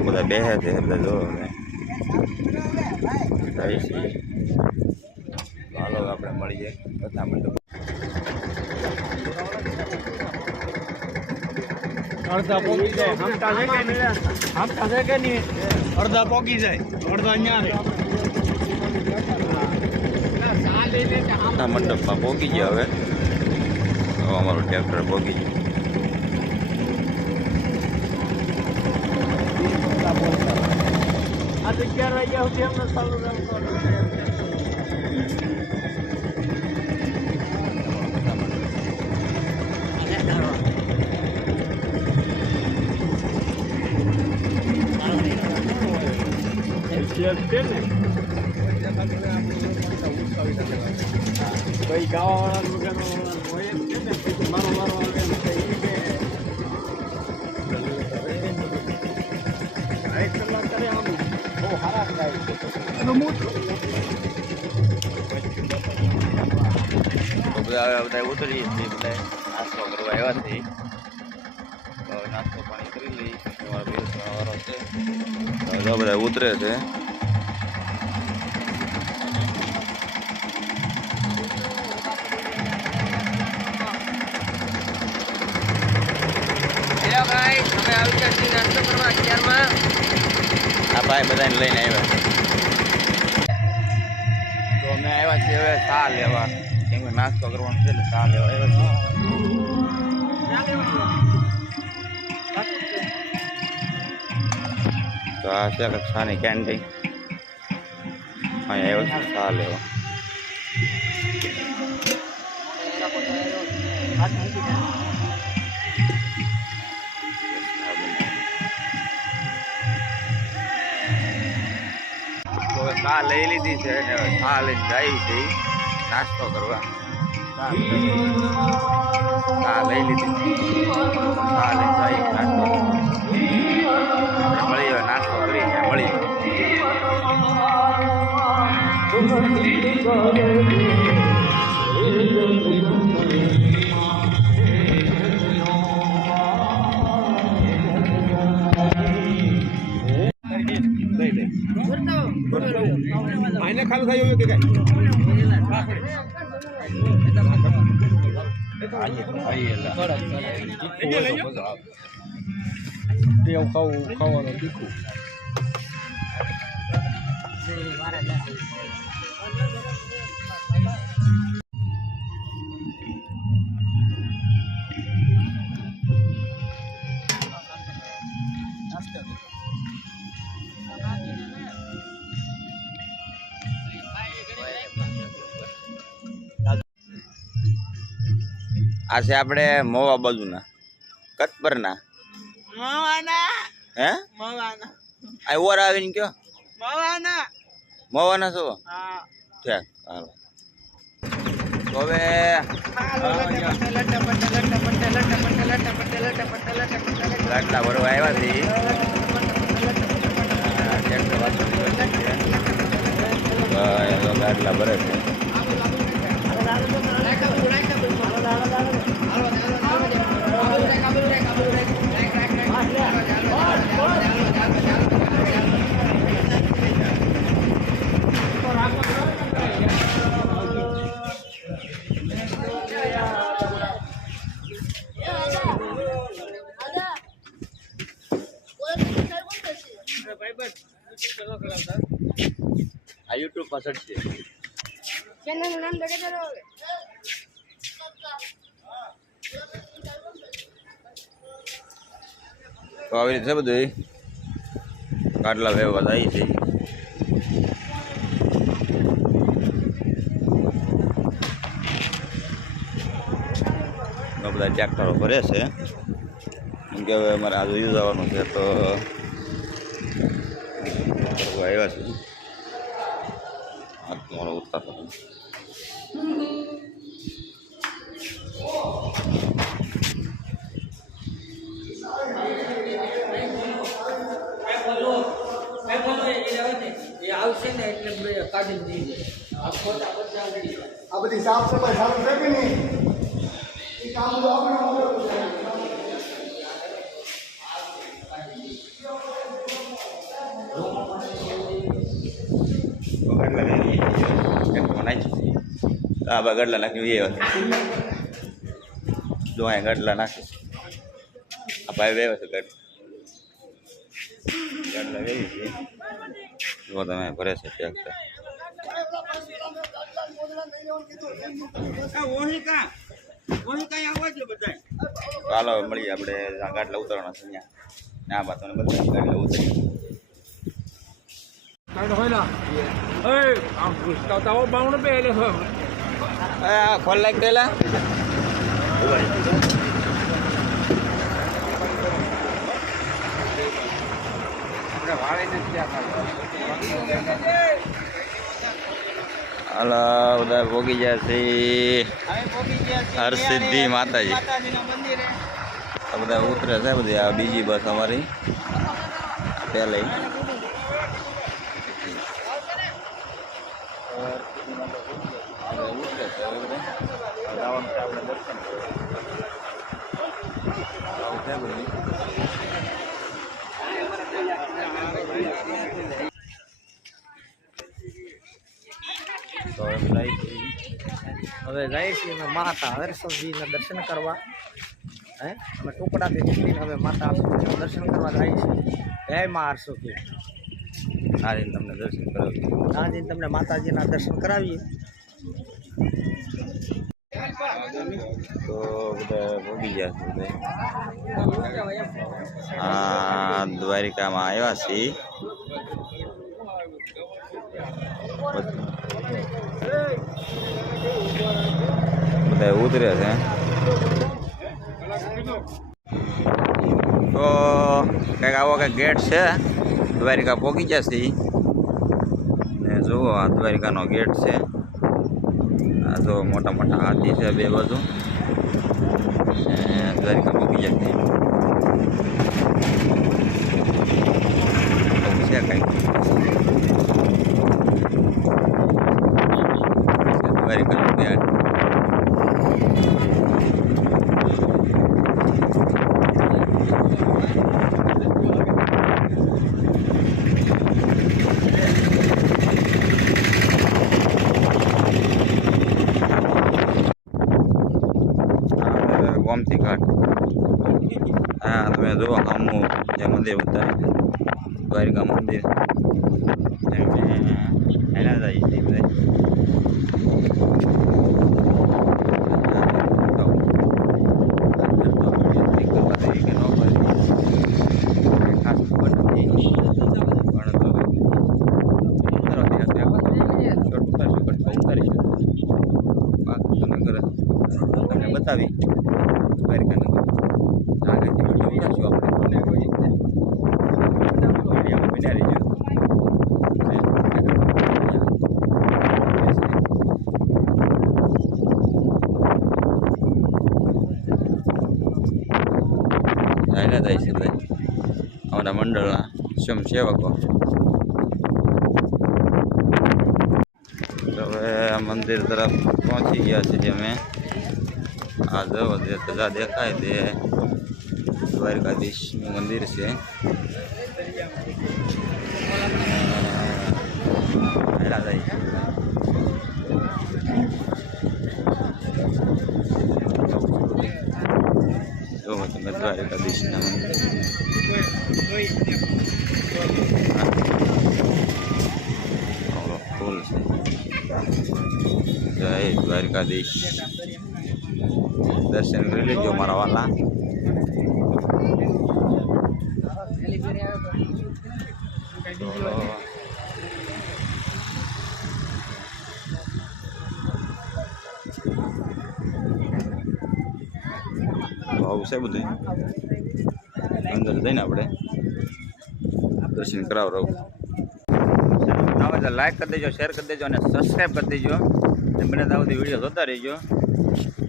પણ બધા બેસે છે એટલે જો હવે જાય છે હાલો આપણે મળીએ. બધા મંડપ. અડધા પોકી જાય. હમતા છે કે નહીં? હપ્તા છે કે નહીં? અડધા પોકી જાય. અડધા અહીંયા મંડપમાં પહોંચી ગયા હવે. અમારું ટ્રેક્ટર પહોંચી ગયું. આ તો અગિયાર વાગ્યા સુધી એમને ચાલુ રાખવાનું ભાઈ ગાવાવાળા દુકાનવાળા હોય જ છે ને પછી મારો મારો આવે ને તો ઈ બે એક કલાક કરે આમ બહુ સારા થાય છે તો બધા બધા ઉતરીએ છીએ બધા નાસ્તો કરવા આવ્યા છીએ. હવે નાસ્તો પાણી કરી લઈ અમારો છે. હવે બધા ઉતરે છે. ગાઈસ અમે આવી ગયા છીએ નાસ્તો કરવા અત્યારમાં? આ ભાઈ બધાને લઈને આવ્યા. આવ્યા હવે ચા લેવા. કેમ કે નાસ્તો કરવાનો છે એટલે ચા લેવા આવ્યા છીએ. તો આ છે કક્ષાની કેન્ટીન અહીંયા આવ્યો છે, ચા લેવા. હવે ચા લઈ લીધી છે ને ચા લઈને જાય છે. નાસ્તો કરવા. ચા લઈ લીધી. ચા લઈને જાય, નાસ્તો મળી નાસ્તો કરી ત્યાં આને ખાલી થઈ એવું કે ખાવાનું તીખું આ છે આપણે મોવા બાજુના કતપરના મોવાના હે મોવાના આ ઓર આવીને કયો મોવાના મોવાના છો હા ઠીક હાલો હવે ગાટલા ભરવા આવ્યા છીએ લાટલા ભરે છે. છે. આ યુટ્યુબ પાછળ છે તો આવી રીતે છે બધું કાટલા વ્યવહાર આવી છે. બધા ટ્રેક્ટરો ભરે છે. કેમ કે હવે અમારે આજે યુઝ આવવાનું છે તો આવ્યા છે. તમારો ઉત્તાર આવશે ને એટલે કાઢી આ બધી સાફ સફાઈ સારું છે કે નહીં? काम जो आप लोग हो रहे हैं પકડ લગાવી નાખી આ બગડલા નાખ્યું એ જો અહીં ગડલા નાખ્યું આ ભાઈ બે વસ્તુ ગડ ગડલા વેવી છે જો તમે ભરે છે ચેક કર ઓહી કા ચાલો મળીએ આપણે ગાટલા ઉતરવાના છે ત્યાં. ના બા તમને બધા ગાટલા ઉતરી ખોલ લાગ પેલા હાલો, બધા ભોગી ગયા છે. હરસિદ્ધિ માતાજી. આ બધા ઉતરે છે બધી, આ બીજી બસ અમારી. પહેલી તો લઈ હવે જાય છીએ અમે માતા હર્ષદજીના દર્શન કરવા. હે? અમે ટુકડાથી નીકળીને હવે માતા દર્શન કરવા જાય છે. જય મા હર્ષદી આવીને તમને દર્શન કરાવી આજે તમને માતાજીના દર્શન કરાવીએ. તો બધા ભોગી ગયા દ્વારિકામાં આવ્યા છીએ. બધા ઉતરે છે તો કંઈક આવો કંઈક ગેટ છે દ્વારિકા પહોંચી જશે ને જુઓ આ દ્વારિકાનો ગેટ છે આ તો મોટા મોટા હાથી છે બે બાજુ દ્વારિકા પહોંચી જશે આવું છે કંઈક દ્વારિકાનું ગેટ આ ગોમતી ઘાટ હા તમે જુઓ આમનું મંદિર બતાવે દ્વારિકા મંદિર. એના જાય છે તમને બતાવી. દ્વારિકાનગર. આગળથી વીડિયો ઉતારશું આપણે. બન્યા રહેજો. ચાલ્યા જાય છે બધા અમારા મંડળના સ્વયંસેવકો હવે મંદિર તરફ પહોંચી ગયા છે અમે. આ જવો જે ધજા દેખાય તે દ્વારકાધીશનું મંદિર છે. જોવો તમે દ્વારકાધીશના મંદિર. ફૂલ છે. જય દ્વારકાધીશ. દર્શન કરી લેજો મારા વાલા. તો તો છે બધું અંદર જઈને આપણે દર્શન કરાવ રહું તો લાઈક કરી દેજો શેર કરી દેજો અને સબસ્ક્રાઈબ કરી દેજો. બને ત્યાં બધી વીડિયો જોતા રહેજો.